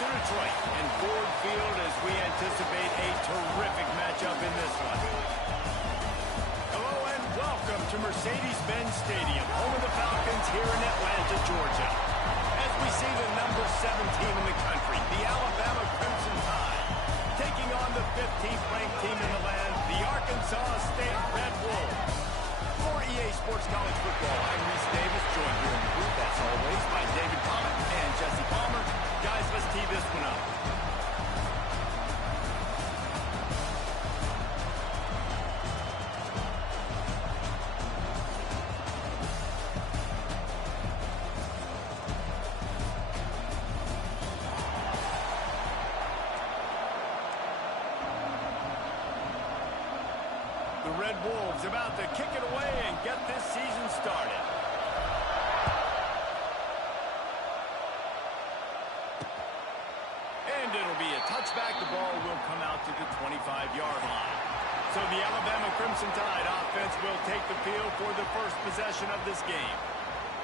to Detroit and Ford Field as we anticipate a terrific matchup in this one. Hello and welcome to Mercedes-Benz Stadium, home of the Falcons here in Atlanta, Georgia. As we see the number 7 team in the country, the Alabama Crimson Tide, taking on the 15th ranked team in the land, the Arkansas State Red Wolves. For EA Sports College Football, I'm Reese Davis, joined here in the booth, as always, by David Collins and Jesse Palmer. Guys, let's tee this one up. The Red Wolves about to kick it away and get this season started. And it'll be a touchback. The ball will come out to the 25-yard line. So the Alabama Crimson Tide offense will take the field for the first possession of this game.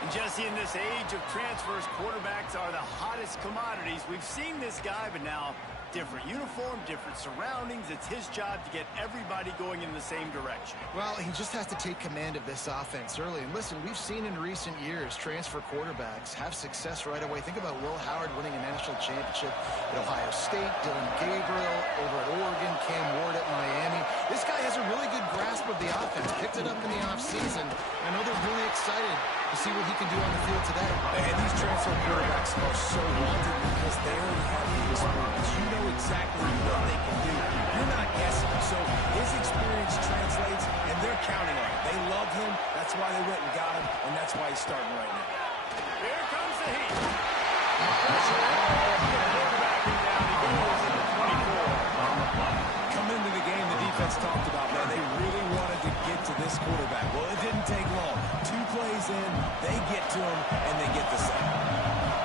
And Jesse, in this age of transfers, quarterbacks are the hottest commodities. We've seen this guy, but now different uniform, different surroundings. It's his job to get everybody going in the same direction. Well, he just has to take command of this offense early. And listen, we've seen in recent years transfer quarterbacks have success right away. Think about Will Howard winning a national championship at Ohio State, Dylan Gabriel over at Oregon, Cam Ward at Miami. This guy has a really good grasp of the offense, picked it up in the offseason. I know they're really excited to see what he can do on the field today. And these transfer quarterbacks are so wanted because they already have the experience. You know exactly what they can do. You're not guessing. So his experience translates, and they're counting on it. They love him. That's why they went and got him, and that's why he's starting right now. Here comes the heat. Pressure all the quarterbacking down. He goes at the 24. Coming into the game, the defense talked about, man, they really wanted to get to this quarterback. Well, it didn't take long. 2 plays in, they get to him, and they get the sack.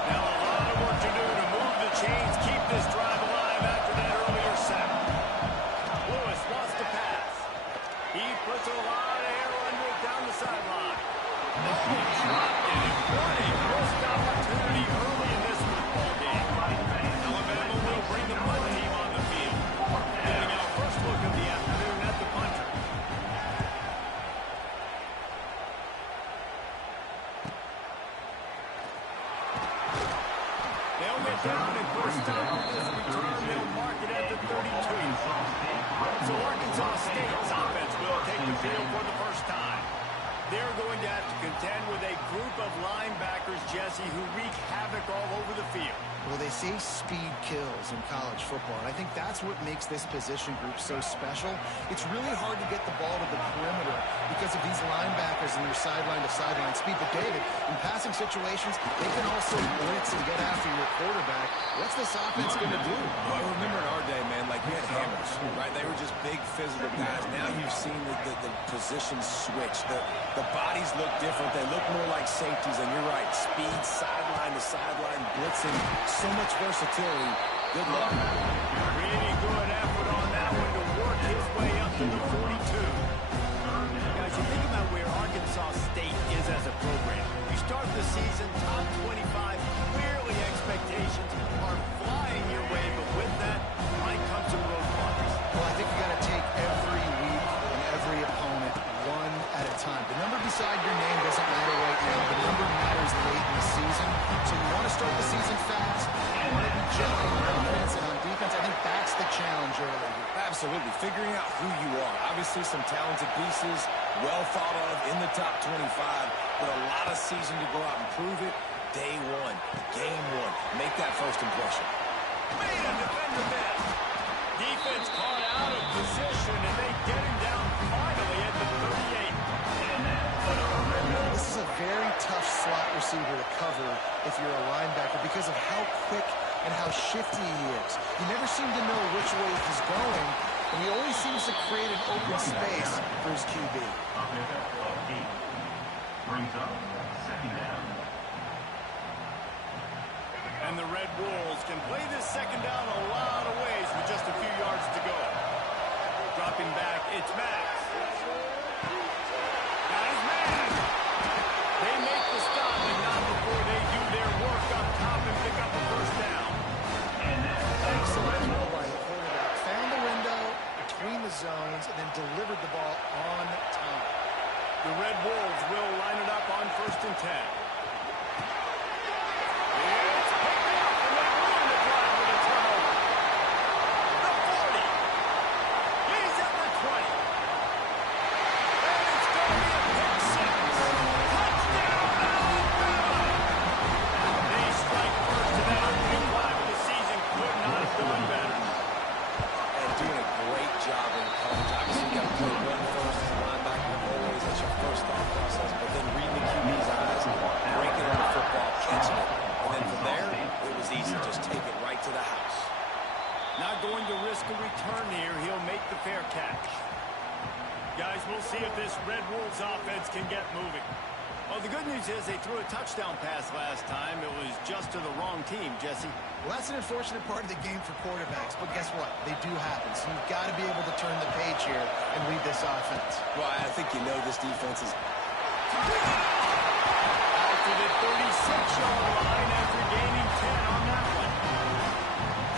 Now a lot of work to do to move the chains, keep this drive alive after that earlier sack. Lewis wants to pass. He puts a lot of air under it down the sideline. Oh, he dropped it. What a missed opportunity early in this football game. Alabama will bring the punt team on the field. Getting our first look of the afternoon at the punter. They'll get down and first down on this return. They'll mark it at the 32. So Arkansas State's offense will take the field for the first time. They're going to have to contend with a group of linebackers, Jesse, who wreak havoc all over the field. Well, they say speed kills in college football, and I think that's what makes this position group so special. It's really hard to get the ball to the perimeter because of these linebackers and their sideline-to-sideline speed. But, David, in passing situations, they can also blitz and get after your quarterback. What's this offense going to do? Well, I remember in our day, man, like we had hammers, right? They were just big physical guys. Now you've seen the positions switch. The bodies look different. They look more like safeties, and you're right. Speed, sideline to sideline, blitzing, so much versatility. Good luck. Really good effort on that one to work his way up to the 42. Guys, you think about where Arkansas State is as a program. You start the season top 25, clearly expectations are flying your way, but with that might come some roadblocks. Well, I think you got to take every week and every opponent one at a time. The number beside your name doesn't matter right now. The number matters late in the season. So you want to start the season fast. You want to be gentle on offense and on defense. I think that's the challenge early. Absolutely. Figuring out who you are. Obviously some talented pieces, well thought of in the top 25, but a lot of season to go out and prove it. Day one, game one. Make that first impression. Made a defender miss. Defense caught out of position, and they get him down finally at the 38. This is a very tough slot receiver to cover if you're a linebacker because of how quick and how shifty he is. You never seem to know which way he's going, and he always seems to create an open space for his QB. Brings up second down. And the Red Wolves can play this second down a lot of ways with just a few yards to go. Dropping back, it's Max. Got his man. They make the stop, and not before they do their work up top and pick up a first down. delivered the ball on time. The Red Wolves will line it up on 1st and 10. It's picked up, and they ruin the drive with a turnover. The 40. He's at the 20. And it's going to be a pick six. Touchdown, Alabama! They strike first in that opening drive of the season. Could not have done better. And doing a great job in coverage. Obviously, you got to play run first as a linebacker always. That's your first thought process. But then reading the QB's eyes, breaking on the football, catching it. And then from there, it was easy. Just take it right to the house. Not going to risk a return here. He'll make the fair catch. Guys, we'll see if this Red Wolves offense can get moving. Well, the good news is they threw a touchdown pass last time. It was just to the wrong team, Jesse. Well, that's an unfortunate part of the game for quarterbacks, but guess what? They do happen, so you've got to be able to turn the page here and lead this offense. Well, I think you know this defense is... Out to the 36-yard line after gaining 10 on that one.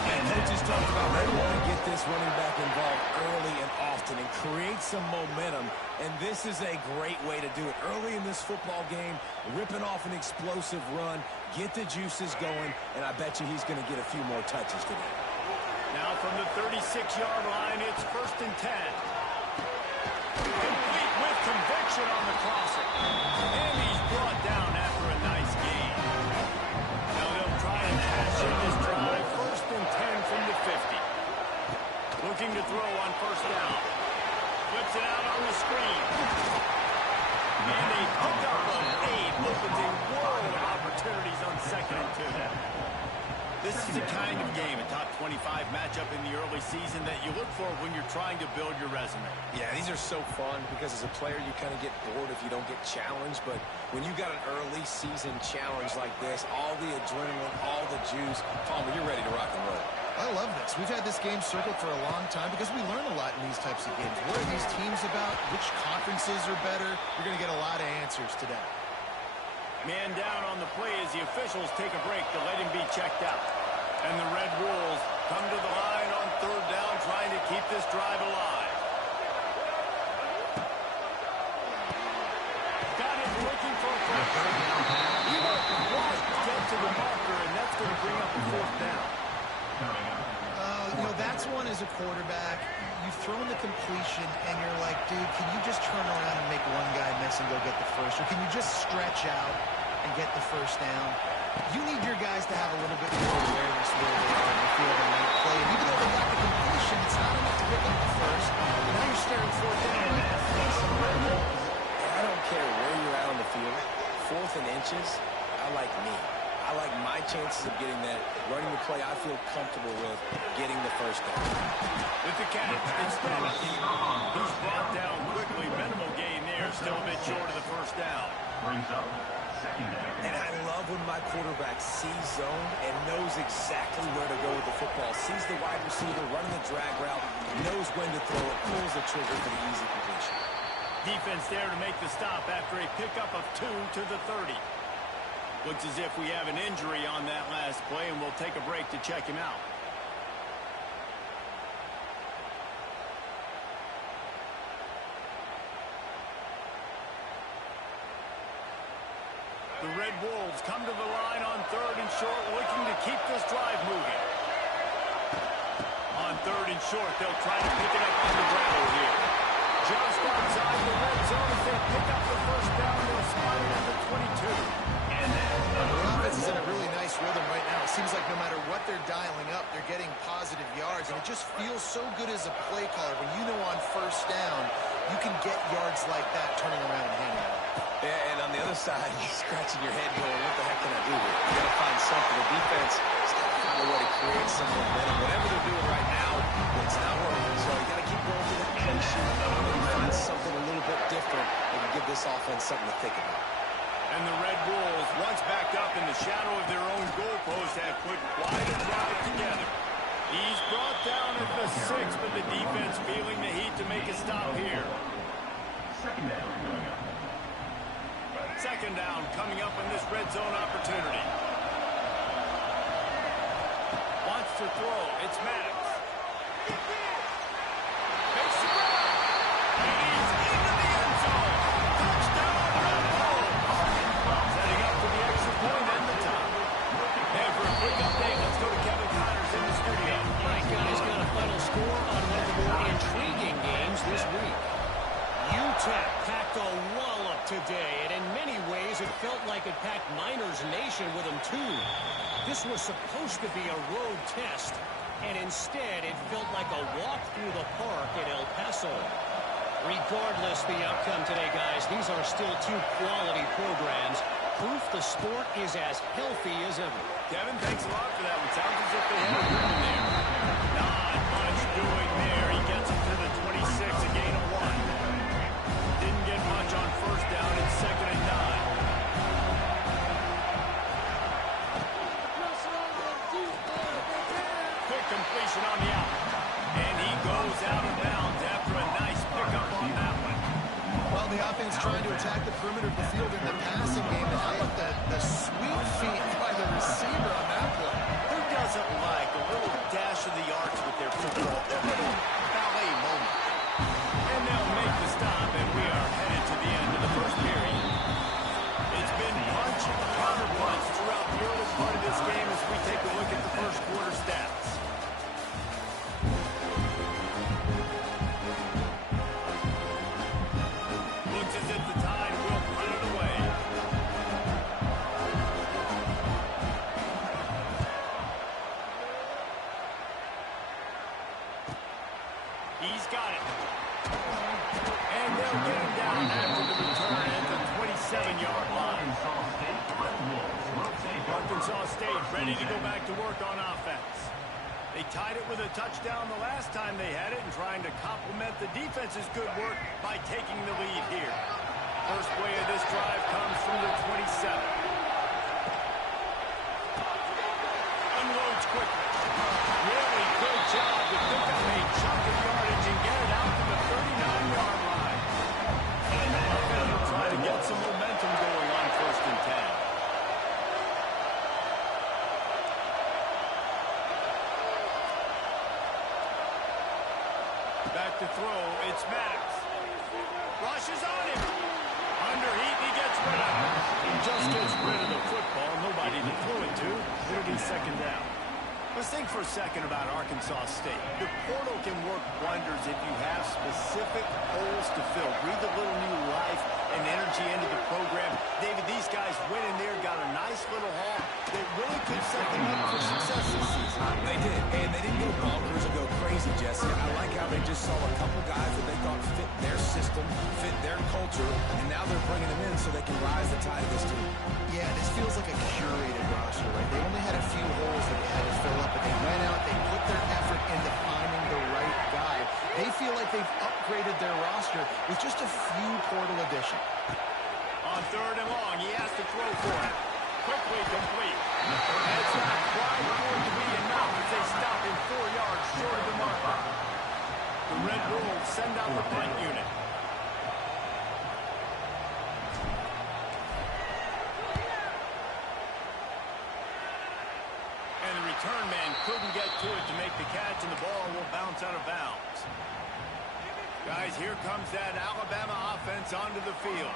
And coaches talked about they want to get this running back involved early and often and create some momentum, and this is a great way to do it. Early in this football game, ripping off an explosive run, get the juices going, and I bet you he's going to get a few more touches today. Now from the 36-yard line, it's 1st and 10. Complete with conviction on the crosser. And he's brought down after a nice gain. Now they'll try and hash in this drive. 1st and 10 from the 50. Looking to throw on 1st down. Flips it out on the screen. And a pickup of 8 opens a world of opportunities on 2nd and 2. This is the kind of game, a top 25 matchup in the early season that you look for when you're trying to build your resume. Yeah, these are so fun because as a player, you kind of get bored if you don't get challenged. But when you got an early season challenge like this, all the adrenaline, all the juice, Palmer, you're ready to rock and roll. I love this. We've had this game circled for a long time because we learn a lot in these types of games. What are these teams about? Which conferences are better? You're going to get a lot of answers today. Man down on the play as the officials take a break to let him be checked out. And the Red Wolves come to the line on 3rd down, trying to keep this drive alive. Got it, looking for a first. He went right to get to the marker, and that's going to bring up the 4th down. You know, that's one as a quarterback. You've thrown the completion, and you're like, dude, can you just turn around and make one guy miss and go get the first? Or can you just stretch out and get the 1st down? You need your guys to have a little bit more awareness where they are in the field and they play. And even though they got the completion, it's not enough to pick up the first. And now you're staring 4th down right in the face of the Red Wolves. I don't care where you're at on the field. 4th and inches, I like me. I like my chances of getting that, running the play I feel comfortable with, getting the 1st down. With the catch, it's Dennis. He's brought down quickly. Minimal gain there, still a bit short of the 1st down. Brings up 2nd down. And I love when my quarterback sees zone and knows exactly where to go with the football. Sees the wide receiver running the drag route, knows when to throw it, pulls the trigger for the easy completion. Defense there to make the stop after a pickup of 2 to the 30. Looks as if we have an injury on that last play, and we'll take a break to check him out. The Red Wolves come to the line on 3rd and short, looking to keep this drive moving. On 3rd and short, they'll try to pick it up on the gravel here. Just outside the red zone as they pick up the 1st down. They'll spot it at the 22. The offense is in a really nice rhythm right now. It seems like no matter what they're dialing up, they're getting positive yards, and it just feels so good as a play caller when you know on 1st down you can get yards like that turning around and hanging out. Yeah, and on the other side, you're scratching your head going, what the heck can I do here? You got to find something. The defense has got to find a way to create some momentum. Whatever they're doing right now, it's not working. So you got to keep going to the play sheet and find something a little bit different that can give this offense something to think about. And the Red Wolves, once backed up in the shadow of their own goalpost, have put quite a drive together. He's brought down at the 6, but the defense feeling the heat to make a stop here. 2nd down coming up. 2nd down coming up in this red zone opportunity. Wants to throw. It's Maddox. Makes the grab. attack packed a wallop today, and in many ways it felt like it packed Miners Nation with them too. This was supposed to be a road test, and instead it felt like a walk through the park in El Paso. Regardless the outcome today, guys, these are still two quality programs. Proof the sport is as healthy as ever. Kevin, thanks a lot for that one. Sounds as if they had a win there. Not much doing there. He gets it to the 26, a gain of 1. Didn't get much on first down. It's 2nd and 9. Quick completion on the out. And he goes out of bounds after a nice pickup on that one. Well, the offense trying to attack the perimeter of the field in the passing game. And how about the sweet feet by the receiver on that play? Who doesn't like a little dash of the arch with their football? Their little ballet moment. And they'll make the stop, and we are headed to the end of the first period. It's been punch and counter punch throughout the early part of this game as we take a look at the first quarter stats. Looks as if the Tide will put it away. He's got it. And they'll get him down after the return at the 27-yard line. Arkansas State ready to go back to work on offense. They tied it with a touchdown the last time they had it and trying to complement the defense's good work by taking the lead here. First play of this drive comes from the 27. Unloads quickly. Really good job to pick up a chunk of yardage and get it out to the 39-yard line. And the offense will try to get some momentum going on 1st and 10. Back to throw, it's Maddox. Rushes on him. Underheat, he gets rid of it. He just gets rid of the football. Nobody to throw it to. It'll be 2nd down. Let's think for a second about Arkansas State. The portal can work wonders if you have specific holes to fill. Breathe a little new life and energy into the program. David, these guys went in there, got a nice little haul that really could set them up for success this season. They did, and they didn't go bonkers or go crazy, Jesse. I like how they just saw a couple guys that they thought fit their system, fit their culture, and now they're bringing them in so they can rise the tide of this team. Yeah, this feels like a curated roster, right? They only had a few holes that they had to fill up, but they went out, they put their effort into finding the right guy. They feel like they've upgraded their roster with just a few portal additions. On 3rd and long, he has to throw for it. Quickly complete. It's not quite going to be enough as they stop him 4 yards short of the marker. The Red Bulls send out the punt unit. And the return man couldn't get to it to make the catch, and the ball will bounce out of bounds. Guys, here comes that Alabama offense onto the field.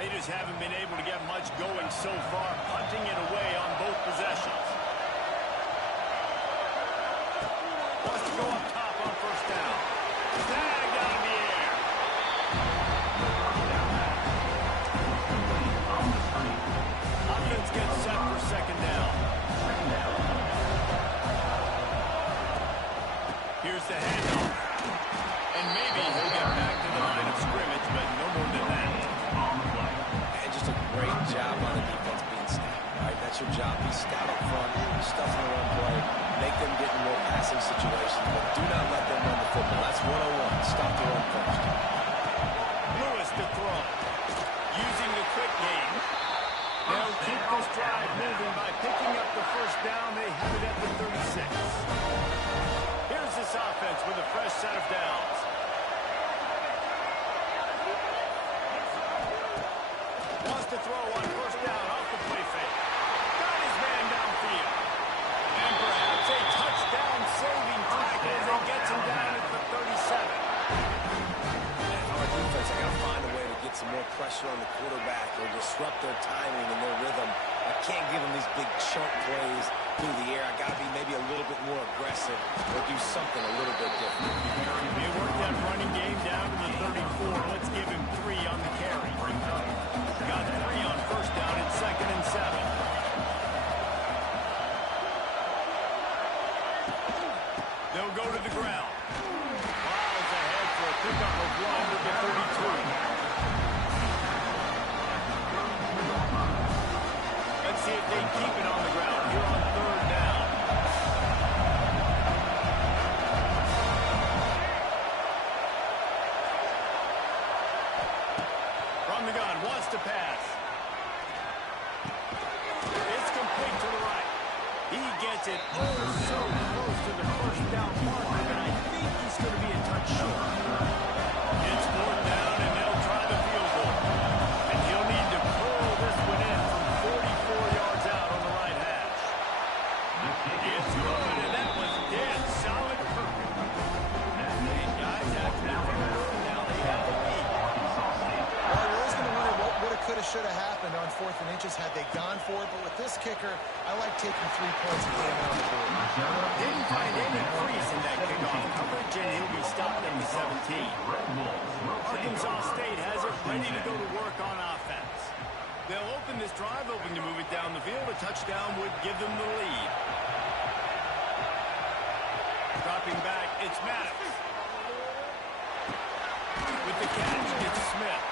They just haven't been able to get much going so far, punting it away on both possessions. Wants to go up top on 1st down. Tagged out of the air. Offense gets set for 2nd down. Here's the handoff. And maybe he'll get back to the line of scrimmage, but no more than that. And just a great job on the defense being stout, right? That's your job. Be stout up front, stuff in the run play, make them get in more passing situations, but do not let them run the football. That's 101. Stop the run first. Lewis to throw. Using the quick game. They'll keep this drive moving by picking up the 1st down. They have it at the 36. Here's this offense with a fresh set of downs. Wants to throw on 1st down off the play fake. Got his man downfield. And perhaps a touchdown-saving tackle as he gets him down at the 37. And our defense, I got to find a way to get some more pressure on the quarterback or disrupt their timing and their rhythm. I can't give them these big chunk plays through the air. I got to be maybe a little bit more aggressive or do something a little bit different. They work that running game down to the 34. Let's from the gun, wants to pass. It's complete to the right. He gets it oh so close to the first down marker, and I think he's going to be a touch short. It's fourth down, and they'll try the field goal. And he'll need to curl this one in from 44 yards out on the right hash. It's good, and that was dead solid perfect. And guys, after the field goal, now they have the lead. Well, you're always going to wonder what woulda, coulda, shoulda happened on 4th and inches had they gone for it. But with this kicker, I like taking 3 points and putting it on the board. Didn't find any crease in that kickoff coverage, and he'll be stopped at the 17. Arkansas State has it ready to go to work on offense. They'll open this drive, hoping to move it down the field. A touchdown would give them the lead. Dropping back, it's Maddox. With the catch, it's Smith.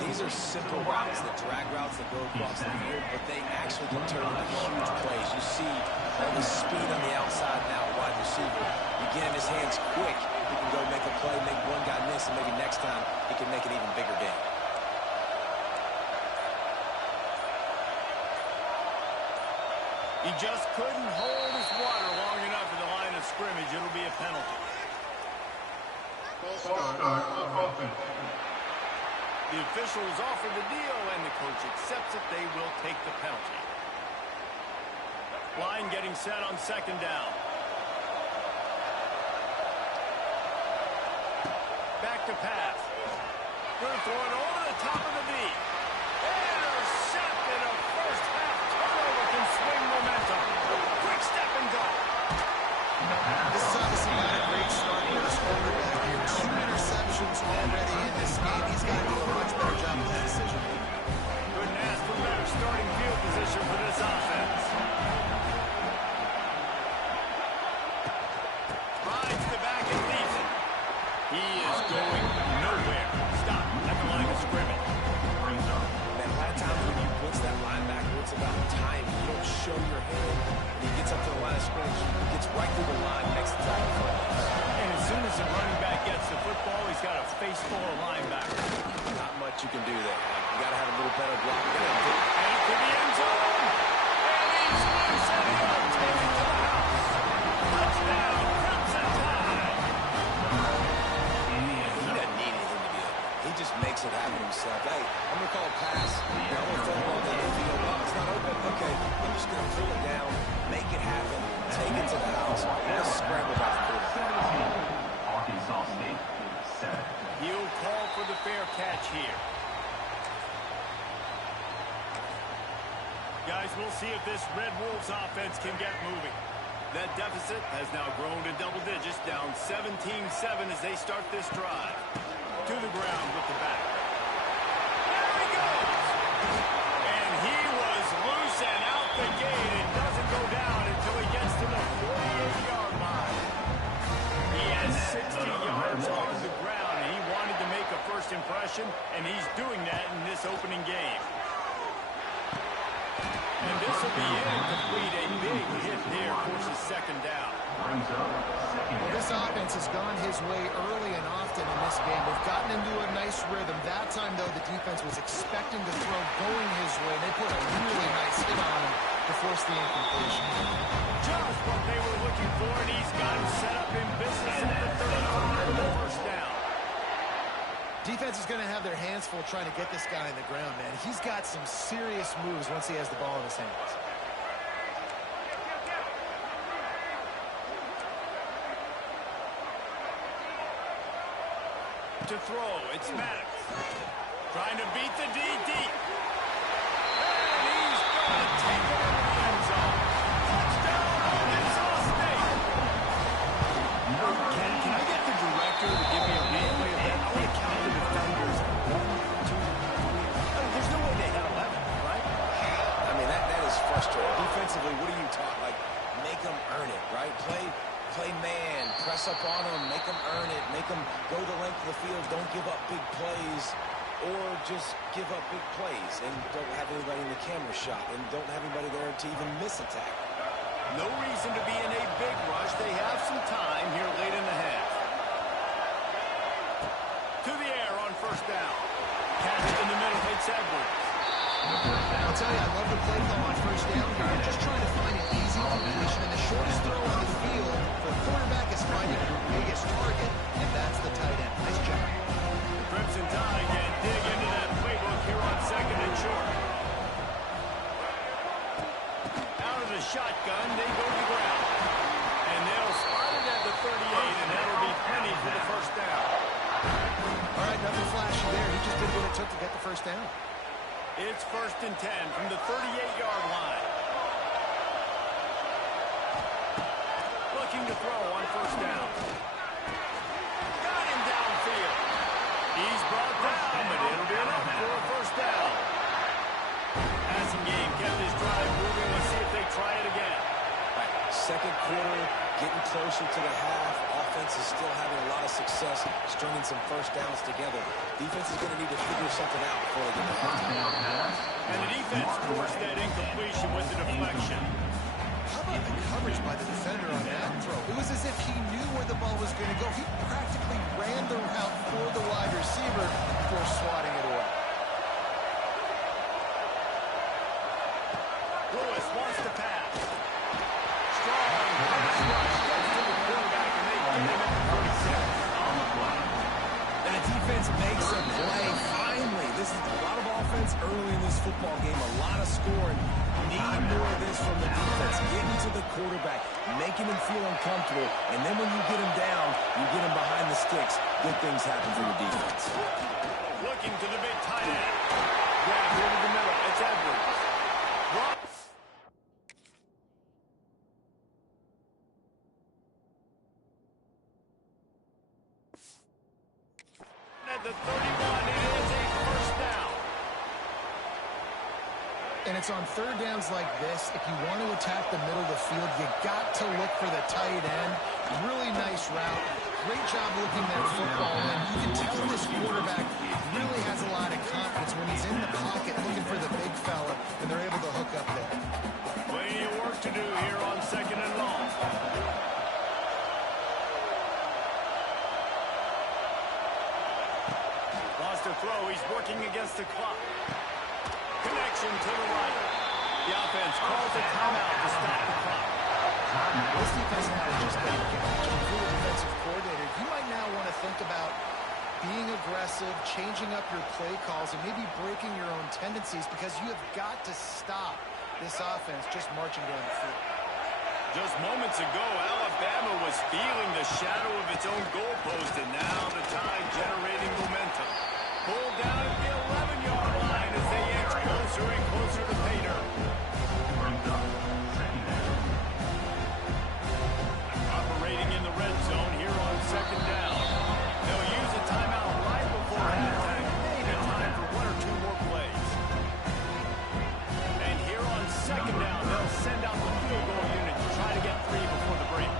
These are simple routes, the drag routes that go across the field, but they actually can turn into huge plays. You see all the speed on the outside now, wide receiver. You get in his hands quick, he can go make a play, make one guy miss, and maybe next time he can make an even bigger game. He just couldn't hold his water long enough at the line of scrimmage. It'll be a penalty. The officials offer the deal, and the coach accepts it. They will take the penalty. Line getting set on 2nd down. Back to pass. Going to throw it over the top of the V. Intercepted. A first half turnover can swing momentum. Quick step and go. This is obviously not a great start for this quarterback here. 2 interceptions already in this game. He's got to do a much better job with his decision making. Couldn't ask for better starting field position for this offense. Finds the back and leaves it. He is going nowhere. Stop at the line of scrimmage. Man, a lot of times when you blitz that linebacker, it's about time. You don't show your hand. When he gets up to the line of scrimmage, he gets right through the line next to tackle. And as soon as the running back gets the football, he's got a face full of linebackers. Not much you can do there. Like, you got to have a little better block. And to the end zone. And he's loose, and he'll take it to the house. Touchdown, Crimson Tide. He doesn't need anything to be open. He just makes it happen himself. Hey, I'm going to call a pass. I'm going to throw the ball down the field. Oh, it's not open. Okay, I'm just going to pull it down, make it happen, take it to the house. What a scramble by the quarterback. Arkansas State, 7. He'll call for the fair catch here. Guys, we'll see if this Red Wolves offense can get moving. That deficit has now grown to double digits, down 17-7 as they start this drive. To the ground with the back. There he goes! And he was loose and out the gate and doesn't go down until he gets to the 48-yard line. He has 60 yards on the ground, and he wanted to make a first impression, and he's doing that in this opening game. And this will be incomplete. A big hit there forces 2nd down. Well, this offense has gone his way early and often in this game. They've gotten into a nice rhythm. That time, though, the defense was expecting to throw going his way. They put a really nice hit on him to force the incompletion. Just what they were looking for, and he's got him set up in business at the 35 for the first down. Defense is going to have their hands full trying to get this guy on the ground, man. He's got some serious moves once he has the ball in his hands. To throw, it's Maddox. Trying to beat the D deep. And he's going to take it in the end zone. Touchdown, Arkansas State. Can I get the director to give me a replay of that? I want to count the defenders. 1, 2, 3. There's no way they had 11, right? I mean, that is frustrating. Defensively, what are you taught? Like, make them earn it, right? Play man, press up on them, make them earn it, make them go the length of the field, don't give up big plays, or just give up big plays and don't have anybody in the camera shot and don't have anybody there to even miss a tackle. No reason to be in a big rush. They have some time here late in the half. To the air on 1st down. catch in the middle. It's Edwards. I'll tell you, I love the play call on first down here. They're just trying to find an easy completion, and the shortest throw on the field for the quarterback is finding your biggest target, and that's the tight end. Nice job. Crimson Tide can dig into that playbook here on second and short. Out of the shotgun, they go to the ground. And they'll spot it at the 38, and that'll be plenty for the first down. All right, nothing flashy there. He just did what it took to get the first down. It's 1st and 10 from the 38-yard line. Looking to throw on first down. Got him downfield. He's brought down, but it'll be enough for a first down. Passing game kept his drive moving. Let's see if they try it again. Second quarter, getting closer to the half. Offense is still having a lot of success stringing some first downs together. Defense is going to need to figure something out before they get to halftime. And the defense forced that incompletion with the deflection. How about the coverage by the defender on that throw? It was as if he knew where the ball was going to go. He practically ran the route for the wide receiver before swatting it away. Lewis wants to pass. Strong pass rush gets to the quarterback, and they get him at the 46. That defense makes a play. Finally, this is a lot of offense early in this football game, a lot of scoring. Need more of this from the defense. Getting to the quarterback, making him feel uncomfortable, and then when you get him down, you get him behind the sticks. Good things happen for your defense. Looking to the big tight end. Grab into the middle. It's Edwards. At the 31, it is a first down. And it's on third downs like this. If you want to attack the middle of the field, you got to look for the tight end. Really nice route. Great job looking that football in. You can tell this quarterback really has a lot of confidence when he's in the pocket looking for the big fella, and they're able to hook up there. Plenty of work to do here on second and long. Lost a throw. He's working against the clock. Connection to the right. The offense calls a timeout to stop the clock. This defense now is just getting gashed. If you're a defensive coordinator, you might now want to think about being aggressive, changing up your play calls, and maybe breaking your own tendencies because you have got to stop this offense just marching down the field. Just moments ago, Alabama was feeling the shadow of its own goalpost, and now the Tide generating momentum. Pulled down at the 11-yard line as they inch closer and closer to pay dirt. Operating in the red zone here on second down. They'll use a timeout right before halftime. Maybe time for one or two more plays. And here on second down, they'll send out the field goal unit to try to get three before the break.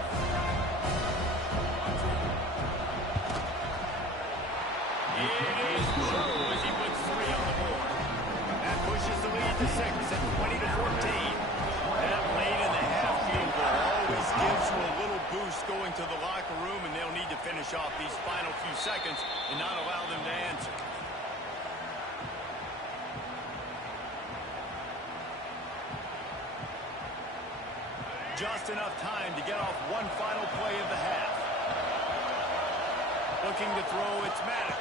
It is Joe as he puts three on the board. That pushes the lead to 6 at 20-14. That late in the half field goal always gives you a little boost going to the locker room, and they'll need to finish off these final few seconds and not allow them to answer. Just enough time to get off one final play of the half. Looking to throw, it's Maddox.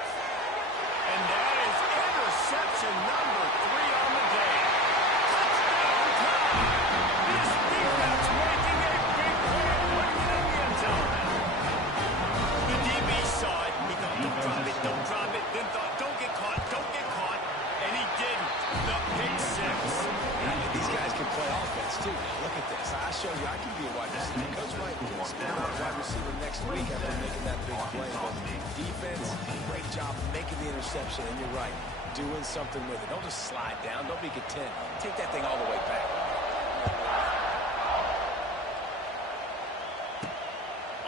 And that is interception number 3 on the day. Touchdown time! This defense making a big play and putting it in the end zone. The DB saw it. He thought, don't drop it, don't drop it. Then thought, don't get caught, don't get caught. And he didn't. The pick six. These guys can play offense, too. Look at this. I show you I can be a wide receiver. Coach Wright spin out wide receiver next week after making that big play. But defense, great job making the interception. And you're right, doing something with it. Don't just slide down. Don't be content. Take that thing all the way back.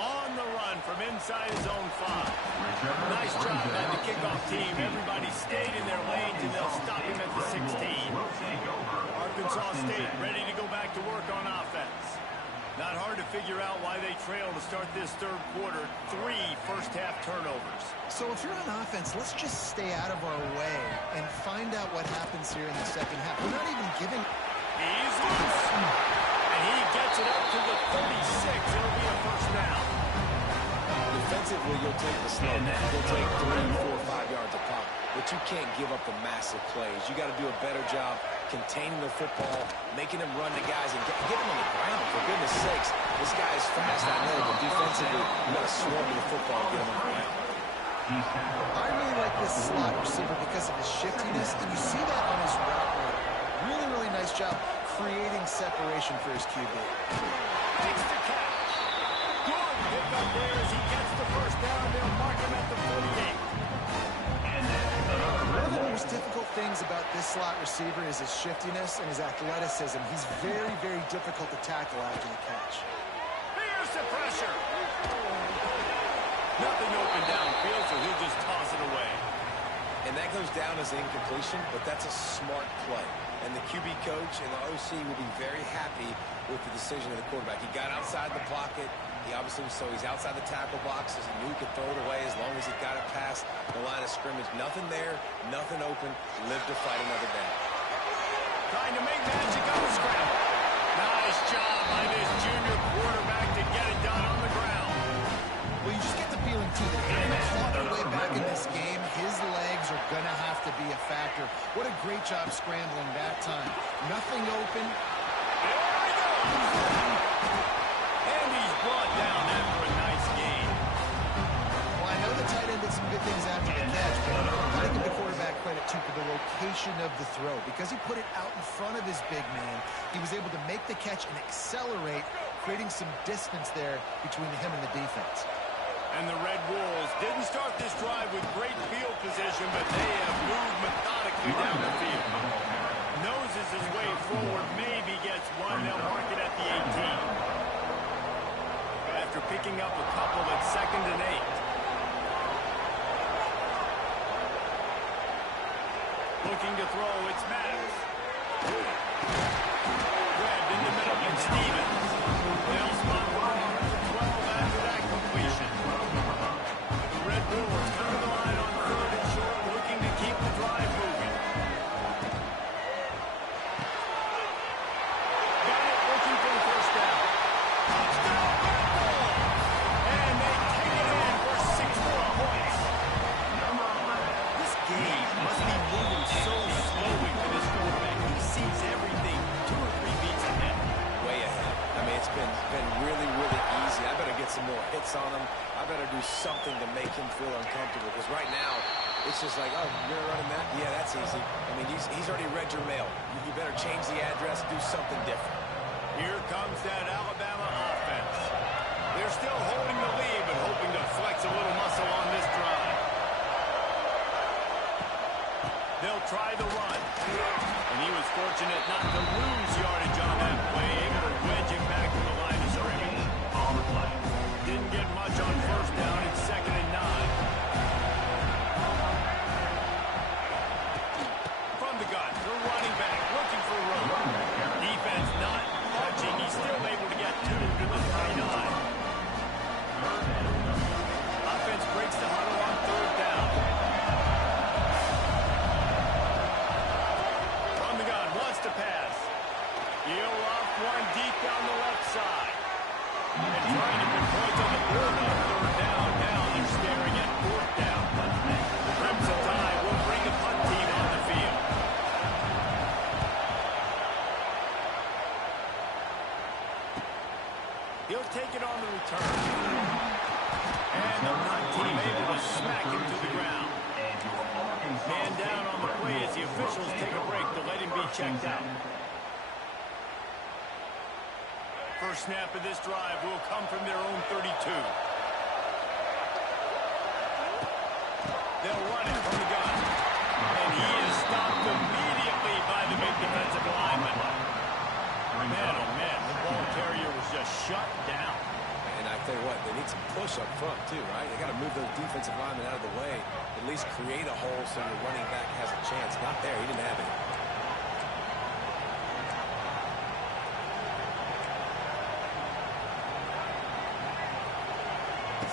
On the run from inside his own 5. Nice job by the kickoff team. Everybody stayed in their lanes, and they'll stop him at the 16. Arkansas State ready to go back to work on offense. Not hard to figure out why they trail to start this third quarter. 3 first-half turnovers. So if you're on offense, let's just stay out of our way and find out what happens here in the second half. We're not even giving... He's loose. And he gets it up to the 36. It'll be a first down. Defensively, you'll take the slow. You'll take 3, 4, 5 yards a pop. But you can't give up the massive plays. You got to do a better job containing the football, making them run to guys, and get them on the ground. For goodness sakes, this guy is fast, I know, but defensively, you got to swarm the football and get him on the ground. I really like this slot receiver because of his shiftiness, and you see that on his route running. Really, really nice job creating separation for his QB. Takes the catch. Good pickup there as he gets the first down. They'll mark him at the 48. One of the most difficult things about this slot receiver is his shiftiness and his athleticism. He's very, very difficult to tackle after the catch. Here's the pressure. Nothing open downfield, so he'll just toss it away. And that goes down as an incompletion, but that's a smart play. And the QB coach and the OC will be very happy with the decision of the quarterback. He got outside the pocket. He obviously, so he's outside the tackle boxes. He knew he could throw it away as long as he got it past the line of scrimmage. Nothing there, nothing open. Live to fight another day. Trying to make magic on the scramble. Nice job by this junior quarterback to get it done on the ground. Well, you just get the feeling, too, that if they fought their way back in this game, his legs are going to have to be a factor. What a great job scrambling that time. Nothing open. There he goes. And he's brought down after a nice gain. Well, I know the tight end did some good things after the catch, but I've got to give the quarterback credit, too, for the location of the throw. Because he put it out in front of his big man, he was able to make the catch and accelerate, creating some distance there between him and the defense. And the Red Wolves didn't start this drive with great field position, but they have moved methodically down the field. Noses his way forward, maybe gets one. They'll mark it at the 18. After picking up a couple at 2nd and 8. Looking to throw, it's Maddox. Grabbed in the middle, and Stevens. They'll spot the mark at 12 after that completion. The Red Wolves come to the line on 3rd and short, looking to keep the drive moving. Got it, looking for the first down. Touchdown, Red Wolves! And they take it in for 6 more points. This game must be moving so slowly for this quarterback. He sees everything 2 or 3 beats ahead. Way ahead. I mean, it's been really, really easy. I better get some more hits on him. I better do something to make him feel uncomfortable. Because right now, it's just like, oh, you're going to run him that? Yeah, that's easy. I mean, he's already read your mail. You better change the address, do something different. Here comes that Alabama offense. They're still holding the lead, but hoping to flex a little muscle on this drive. They'll try the run. And he was fortunate not to lose yardage on that play, able to wedge it back to the line of scrimmage. Didn't get much on first down. It's 2nd and 9. From the gun, the running back looking for a run. Defense not budging. He's still able to get 2 to the 39. Offense breaks the huddle on 3rd down. From the gun, wants to pass. He'll off one deep down the left side. And trying to put points on the board on 3rd down. Now they're staring at 4th down. The Crimson Tide will bring the punt team on the field. He'll take it on the return. And the punt team able to smack him to the ground. Man down on the play as the officials take a break to let him be checked out. First snap of this drive will come from their own 32. They'll run it from the gun. And he is stopped immediately by the big defensive lineman. Man, oh man, the ball carrier was just shut down. And I tell you what, they need some push up front too, right? They got to move those defensive linemen out of the way, at least create a hole so your running back has a chance. Not there, he didn't have it.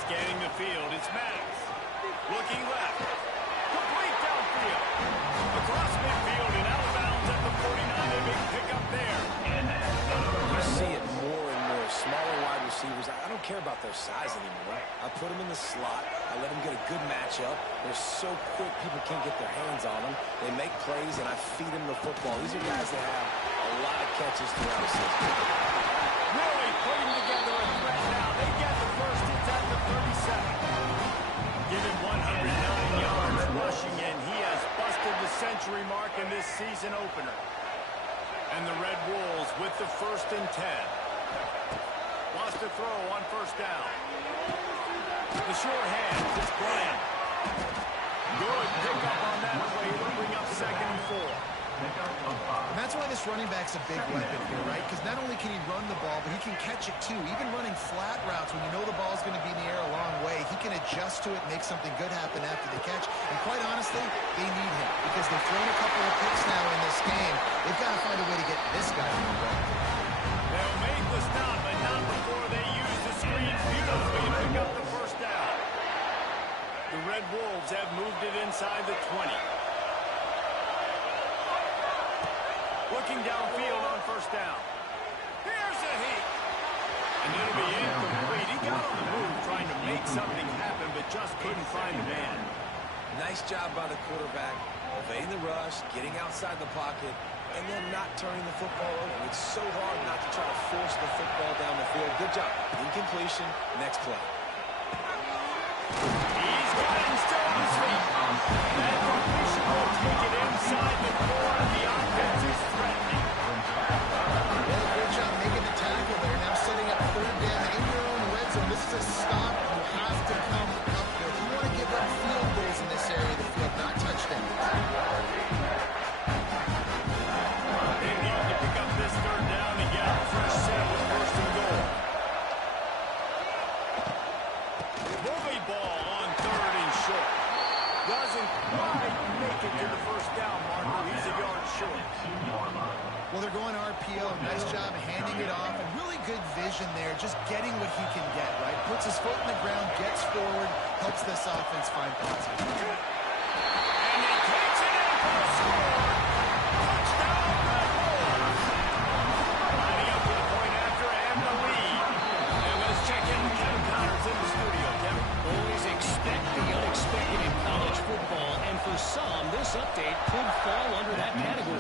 Scanning the field, it's Maddox. Looking left. Complete downfield. Across midfield and out of bounds at the 49. A big pickup there. You see it more and more. Smaller wide receivers, I don't care about their size anymore. I put them in the slot. I let them get a good matchup. They're so quick, people can't get their hands on them. They make plays, and I feed them the football. These are guys that have a lot of catches throughout the season. Really putting together a threat now. They get the first. It's at the 37. Give him 109 yards rushing, and he has busted the century mark in this season opener. And the Red Wolves with the 1st and 10. Wants to throw on 1st down. The sure hands, it's Bryant. Good pickup on that play. It'll bring up 2nd and 4. And that's why this running back's a big weapon here, right? Because not only can he run the ball, but he can catch it too. Even running flat routes when you know the ball's going to be in the air a long way, he can adjust to it, make something good happen after the catch. And quite honestly, they need him because they've thrown a couple of picks now in this game. They've got to find a way to get this guy involved. They'll make the stop, but not before they use the screen beautifully to pick up the 1st down. The Red Wolves have moved it inside the 20. Looking downfield on 1st down. Here's a heat. And it'll be incomplete. He got on the move trying to make something happen, but just couldn't find the man. Nice job by the quarterback, evading the rush, getting outside the pocket, and then not turning the football over. It's so hard not to try to force the football down the field. Good job. Incompletion. Next play. He's got it and still on his feet. That completion will take it inside the 4, and the offense is threatening. Well, great job making the tackle there. Now setting up 3rd down in your own red zone. This is a stop. You have to come up there. If you want to give up field goals in this area of the field, not touchdowns. They need to pick up this 3rd down and get a fresh set with 1st and goal. Bully ball on 3rd and short. Doesn't quite make it to the 1st down marker. He's a yard short. Well, they're going RPO. Nice job handing it off. And really good vision there. Just getting what he can get, right? Puts his foot in the ground, gets forward, helps this offense find positive. And he takes it in for a score. Touchdown, Red Wolves. Lining up with a point after and the lead. And let's check in with Kevin Connors in the studio. Kevin. Always expect the unexpected in college football, and for some, this update could fall under that category.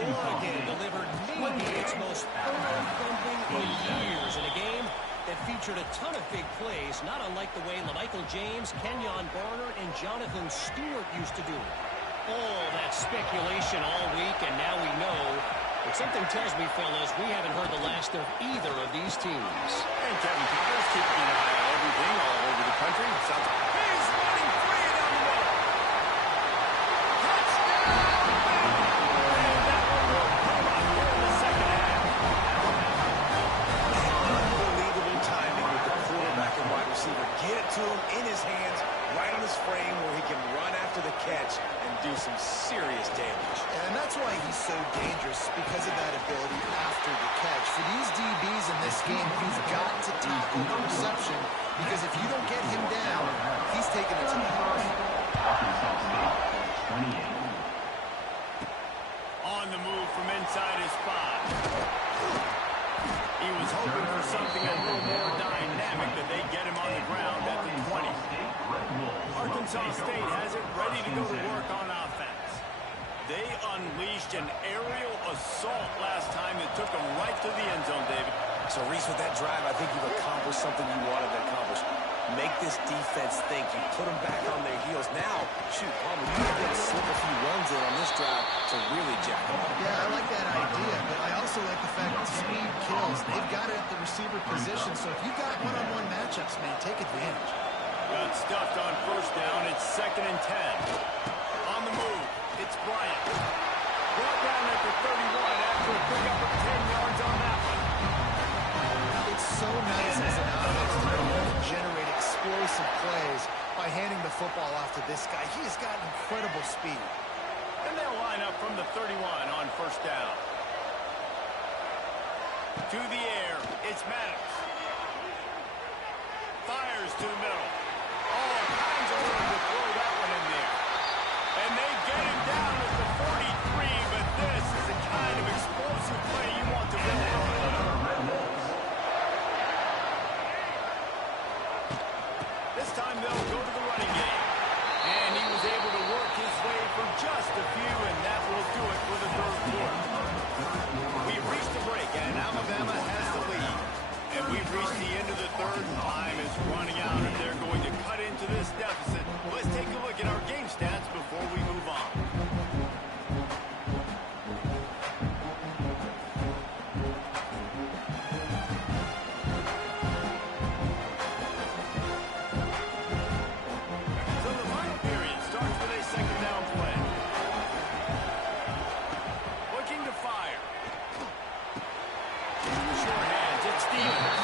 Oregon delivered maybe its most thorough thumping in years in a game that featured a ton of big plays, not unlike the way LaMichael James, Kenyon Barner, and Jonathan Stewart used to do it. All that speculation all week, and now we know. But something tells me, fellas, we haven't heard the last of either of these teams. And Kevin Connors keeping an eye on everything all over the country. Sounds like he's running free down the middle. Touchdown! And that one will come up here in the 2nd half. Unbelievable timing with the quarterback and wide receiver. Get it to him in his hands, right on his frame where he can run after the catch and do some serious damage. And that's why he's so dangerous, because of that ability after the catch. For these DBs in this game, you've got to tackle the reception, because if you don't get him down, he's taking it to the house. Arkansas State, 28. On the move from inside his 5. He was hoping for something a little more dynamic, that they get him on the ground at the 20. Arkansas State has it ready to go to work on offense. They unleashed an aerial assault last time that took them right to the end zone, David. So, Reese, with that drive, I think you've accomplished something you wanted to accomplish. Make this defense think. You put them back on their heels. Now, shoot, Palmer, you have to slip a few runs in on this drive to really jack them up. Yeah, I like that idea, but I also like the fact that speed kills. They've got it at the receiver position, so if you've got one-on-one matchups, man, take advantage. Got stuffed on 1st down. It's 2nd and 10. On the move, it's Bryant. Brought down at the 31 after a pickup of 10 yards on that one. It's so nice as an offense to be able to generate explosive plays by handing the football off to this guy. He has got incredible speed. And they'll line up from the 31 on 1st down. To the air, it's Maddox. fires to the middle. All kinds of room to throw that one in there. And they get him down at the 43, but this is the kind of explosive play you want to build on. This time they'll go to the running game. And he was able to work his way for just a few, and that will do it for the third quarter. We've reached the break, and Alabama has the lead. And we've reached the end of the third. Time is running out, and they're going to cut into this deficit. Let's take a look at our game stats before we move on. So the final period starts with a second down play. Looking to fire. Short hands, it's Stevens.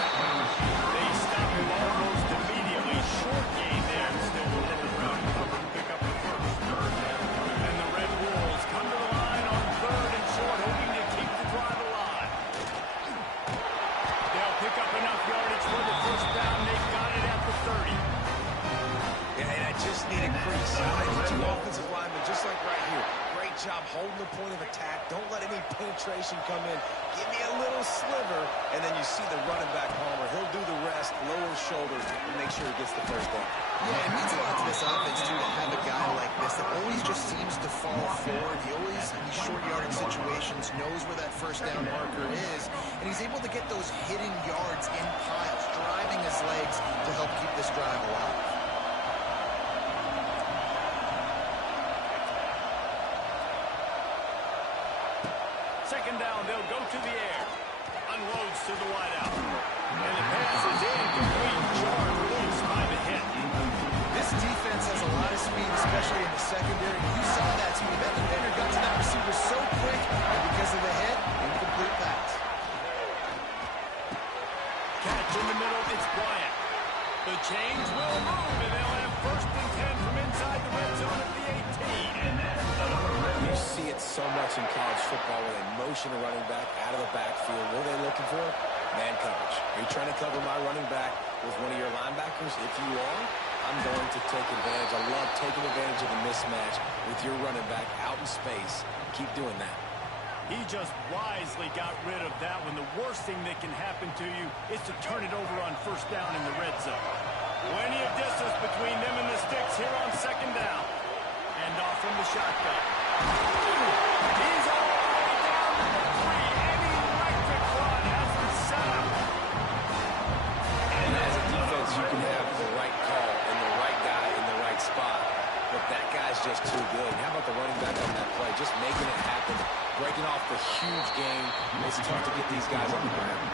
They stop him almost immediately. Short gain there. Still a little ground cover to pick up the first. And the Red Wolves come to the line on third and short, hoping to keep the drive alive. They'll pick up enough yardage for the first down. They've got it at the 30. Yeah, and I just need a crease. I need two offensive linemen, just like right here. Great job holding the point of attack. Don't let any penetration come in. Give me a little sliver, and then you see the running back, Palmer. He'll do the rest, lower his shoulders, and make sure he gets the first down. Yeah, it means a lot to this offense, too, to have a guy like this that always just seems to fall forward. He always, in these short yardage situations, knows where that first down marker is, and he's able to get those hitting yards in piles, driving his legs to help keep this drive alive. Second down, they'll go to the air. Unloads to the wideout. And the pass is incomplete. Jarred loose by the hit. This defense has a lot of speed, especially in the secondary. You saw that speed. That defender got to that receiver so quick, and because of the hit, incomplete pass. Catch in the middle, it's Bryant. The chains will move, and they'll have first and 10 from inside the red zone at the 18. You see it so much in college football where they motion a running back out of the backfield. What are they looking for? Man coverage. Are you trying to cover my running back with one of your linebackers? If you are, I'm going to take advantage. I love taking advantage of the mismatch with your running back out in space. Keep doing that. He just wisely got rid of that one. The worst thing that can happen to you is to turn it over on first down in the red zone. Plenty of distance between them and the sticks here on second down. And off from the shotgun. He's all the way down to the 3. An electric run has him set up. And as a defense, you can have the right call and the right guy in the right spot. But that guy's just too good. And how about the running back on that play? Just making it happen. Breaking off the huge game. It's tough to get these guys on the ground.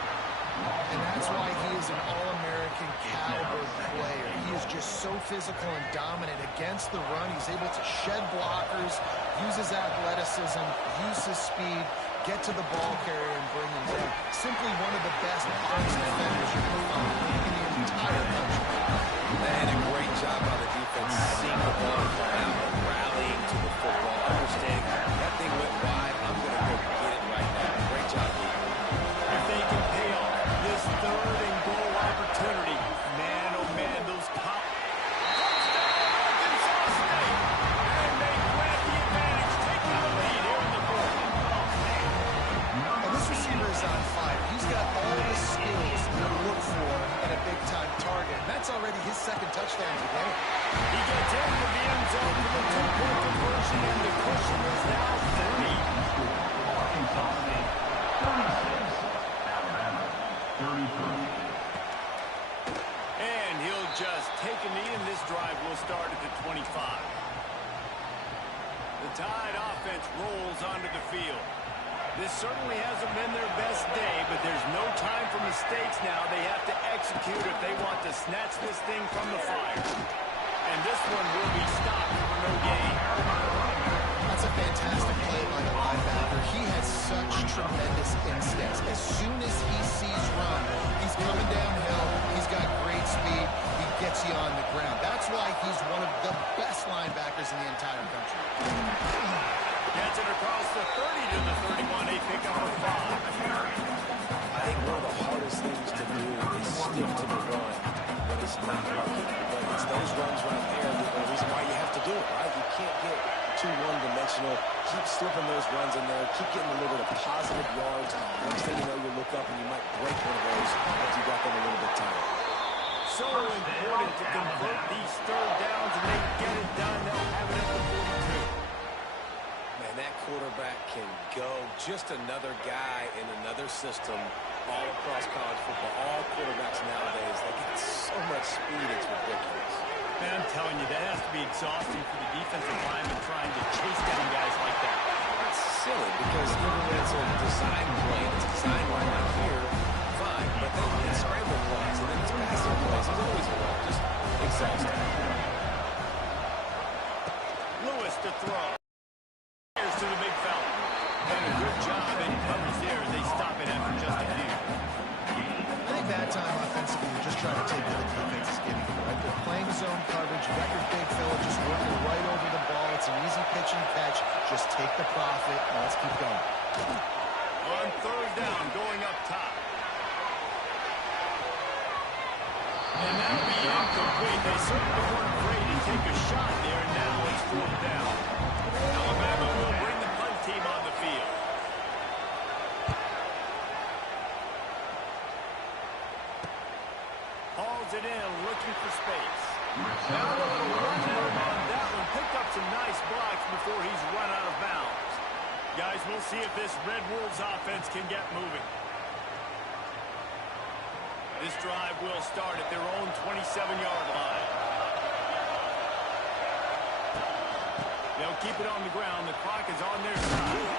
And that's why he is an All-American caliber player. He is just so physical and dominant against the run. He's able to shed blockers, use his athleticism, use his speed, get to the ball carrier and bring him down. Simply one of the best offensive defenders you can find in the entire country. And a great job by the defense, seeing the ball come out and rallying to the football, understanding that thing went wide. I'm going to go get it right now. Great job, Lee. If they can pay off this third and goal opportunity, man, oh man, those cop. Touchdown, Arkansas State! And they grab the advantage, taking the lead here in the fourth. And this receiver is on fire. He's got all the skills you look for in a big-time target. And that's already his second touchdown of the game. He gets into the end zone for the two-point conversion, and the cushion is now 3. Arkansas State 36, Alabama 33. And he'll just take a knee, and this drive will start at the 25. The Tide offense rolls onto the field. This certainly hasn't been their best day, but there's no time for mistakes now. They have to execute if they want to snatch this thing from the fire. And this one will be stopped for no gain. That's a fantastic play by the linebacker. He has such tremendous instincts. As soon as he sees run, he's coming downhill. He's got great speed. He gets you on the ground. That's why he's one of the best linebackers in the entire country. Gets it across the 30 to the 31. A pickup of 5. I think one of the hardest things to do is stick to the run. when it's not working. But it's those runs right there that are the reason why you have to do it, right? You can't get too one-dimensional. Keep slipping those runs in there. Keep getting a little bit of positive yards. Next thing you know, you look up and you might break one of those if you got them a little bit tight. So important to convert these third downs, and they get it done. They'll have it at the 42. Man, that quarterback can go. Just another guy in another system all across college football. All quarterbacks nowadays, they get so much speed, it's ridiculous. Man, I'm telling you, that has to be exhausting for the defensive lineman trying to chase down guys like that. It's silly because even when it's a design play, it's a design line like here, fine. But then it's scramble plays, and then it's passing plays. It's always just exhausting. Lewis to throw. Here's to the big fella. And a good job in coverage there as they stop it after just a few. I think that time offensively, you're just trying to take what the defense is giving you, right? They're playing zone coverage. You got your big fella just working right over the ball. It's an easy pitch and catch. Just take the profit, and let's keep going. On third down, going up top. And that'll be incomplete. They certainly weren't afraid to take a shot there, and now it's fourth down. Alabama will bring the punt team on the field. Hauls it in, looking for space. Now a little run room on that one. Picked up some nice blocks before he's run out of bounds. Guys, we'll see if this Red Wolves offense can get moving. This drive will start at their own 27-yard line. They'll keep it on the ground. The clock is on their side.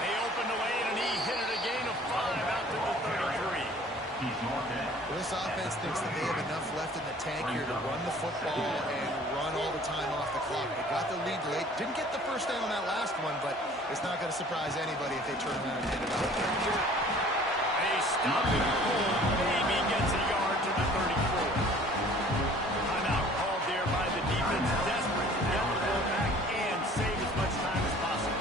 They open the lane, and he hit it a gain of 5 out to the 33. This offense thinks that they have enough left in the tank here to run the football and run all the time off the clock. They got the lead late. Didn't get the first down on that last one, but it's not going to surprise anybody if they turn around and hit it off. A stopping pull. Maybe gets a yard to the 34. Timeout called there by the defense. Desperate to get the ball back and save as much time as possible.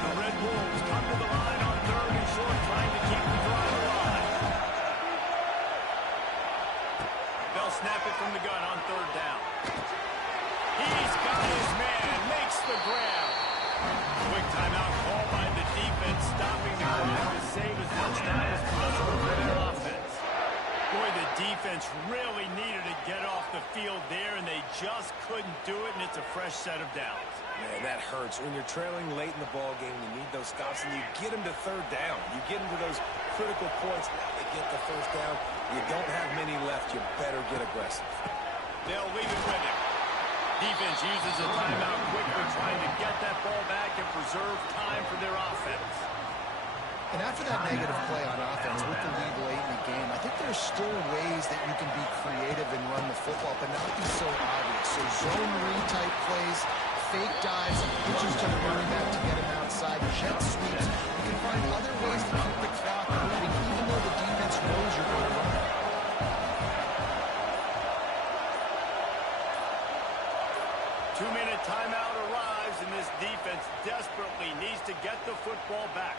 The Red Wolves come to the line on third and short, trying to keep the drive alive. They'll snap it from the gun on third down. He's got his man, makes the grab. Quick timeout called by the defense, stopping the clock to save as much time as possible for their offense. Boy, the defense really needed to get off the field there, and they just couldn't do it, and it's a fresh set of downs. Man, that hurts. When you're trailing late in the ball game, you need those stops, and you get them to third down. You get them to those critical points. Now they get the first down. You don't have many left. You better get aggressive. They'll leave it with him. Defense uses a timeout quickly, trying to get that ball back and preserve time for their offense. And after that negative play on offense with the lead late in the game, I think there's still ways that you can be creative and run the football, but not be so obvious. So zone read type plays, fake dives, and pitches to the running back to get him outside, jet sweeps. You can find other ways to keep the clock moving, even though the defense knows you're going to run it. Two-minute timeout arrives, and this defense desperately needs to get the football back.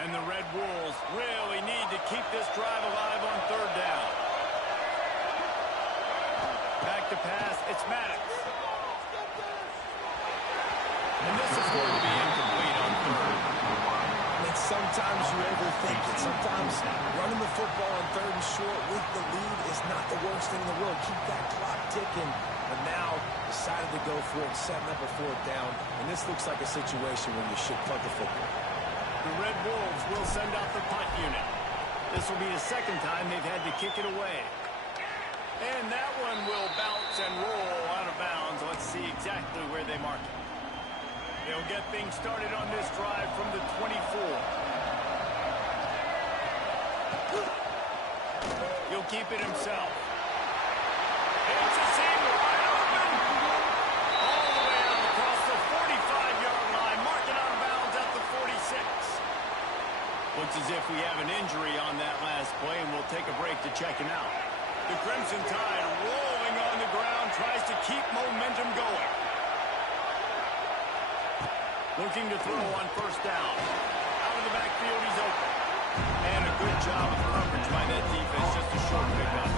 And the Red Wolves really need to keep this drive alive on third down. Back to pass, it's Maddox. And this is going to be incomplete on third. And sometimes you overthink it. Sometimes running the football on third and short with the lead is not the worst thing in the world. Keep that clock ticking. But now decided to go for it, setting up a fourth down. And this looks like a situation where you should punt the football. The Red Wolves will send out the punt unit. This will be the second time they've had to kick it away. And that one will bounce and roll out of bounds. Let's see exactly where they mark it. They'll get things started on this drive from the 24. He'll keep it himself. It's a seam wide open. All the way out across the 45-yard line. Marking out of bounds at the 46. Looks as if we have an injury on that last play, and we'll take a break to check him out. The Crimson Tide rolling on the ground, tries to keep momentum going. Looking to throw on first down. Out of the backfield, he's open. And a good job of coverage by that defense, just a short pickup.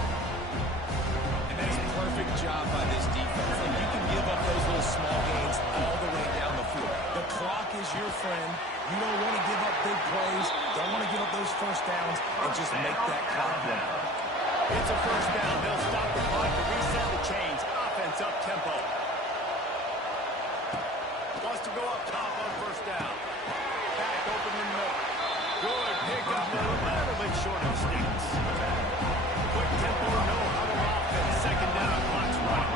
And that's a perfect job by this defense. Like, you can give up those little small gains all the way down the field. The clock is your friend. You don't want to give up big plays. Don't want to give up those first downs and just make that clock run. It's a first down. They'll stop the clock to reset the chains. Offense up tempo. Wants to go up top on first down. Back open in the middle. Good pickup, a little bit short of sticks. Quick tempo, no huddle offense. Second down, clock's running.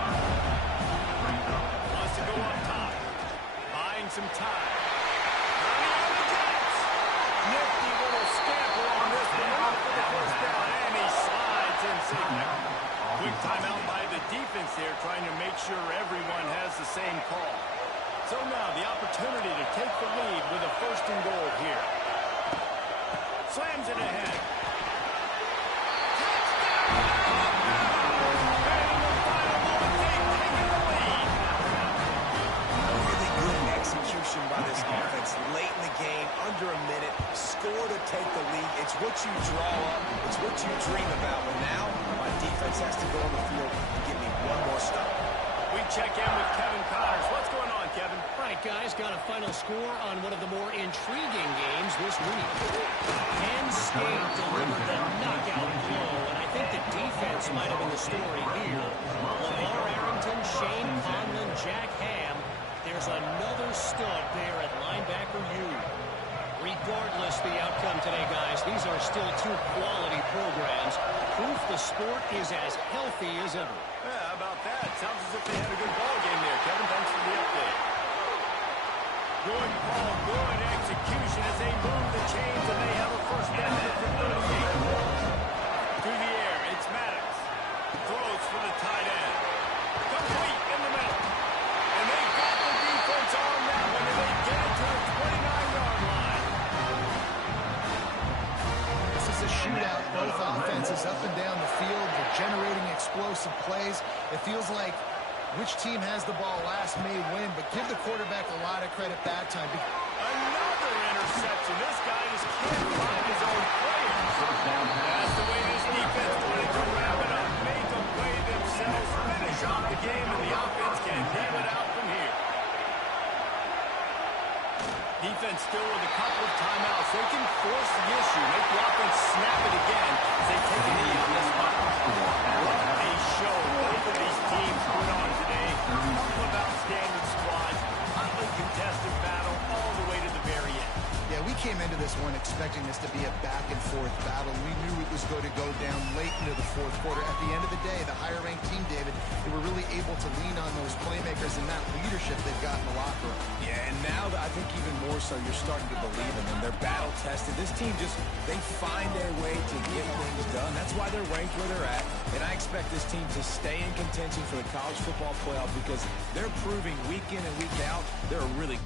Wants to go up top. Buying some time. Running on the Jets. Nifty little scamper on this one. Out for the first down, and he slides in safely. Quick timeout by the defense there, trying to make sure everyone has the same call. So now the opportunity to take the lead with a first and goal here. Slams it ahead. And the final moment, they've taken the lead. Really good execution by this offense late in the game, under a minute, score to take the lead. It's what you draw up. It's what you dream about. But now, my defense has to go on the field and give me one more stop. We check in with Kevin Connors. What's going on, Kevin? All right, guys, got a final score on one of the more intriguing games this week. Penn State delivered the knockout blow, and I think the defense might have been the story here. Lamar Arrington, Shane Conlon, Jack Ham. There's another stud there at linebacker U. Regardless the outcome today, guys, these are still two quality programs. Proof the sport is as healthy as ever. Yeah, how about that? Sounds as if they had a good ball game there, Kevin. Thanks for the update. Good ball, good execution as they move the chains, and they have a first down at the 38. Through the air, it's Maddox. Throws for the tight end. Complete in the middle. And they got the defense on that one, and they get it to the 29-yard line. This is a shootout. Both offenses up and down the field. They're generating explosive plays. It feels like which team has the ball last may win, but give the quarterback a lot of credit that time. Another interception. This guy just can't find his own players. That's the way this defense wanted to wrap it up. Make them play themselves, finish off the game, and the offense can leave it out from here. Defense still with a couple of timeouts. They can force the issue, make the offense snap it again as they take a knee on this spot. What a show both of these teams put on today. Couple of outstanding squads, hotly contested battle all the way to the very end. Yeah, we came into this one expecting this to be a back-and-forth battle. We knew it was going to go down late into the fourth quarter. At the end of the day, the higher-ranked team, David, they were really able to lean on those playmakers and that leadership they've got in the locker room. Yeah, and now I think even more so, you're starting to believe in them. They're battle-tested. This team they find their way to get things done. That's why they're ranked where they're at. And I expect this team to stay in contention for the college football playoff because they're proving week in and week out they're a really